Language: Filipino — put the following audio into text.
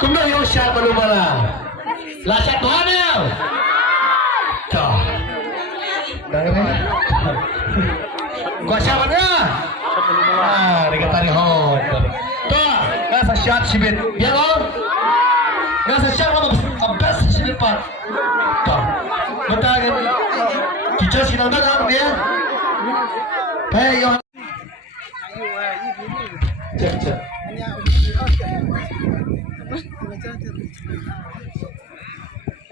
Kumda yung shot malumala. Last shot mana? Tuh. Gua siapa dia? Ah, dikatakan hot. Tuh, nasa shot sibit. Ya lo? Nasa shot apa? Abas sibit pat. Tuh. Betul. Kita sinang dagang dia. Hey, yo. Cek.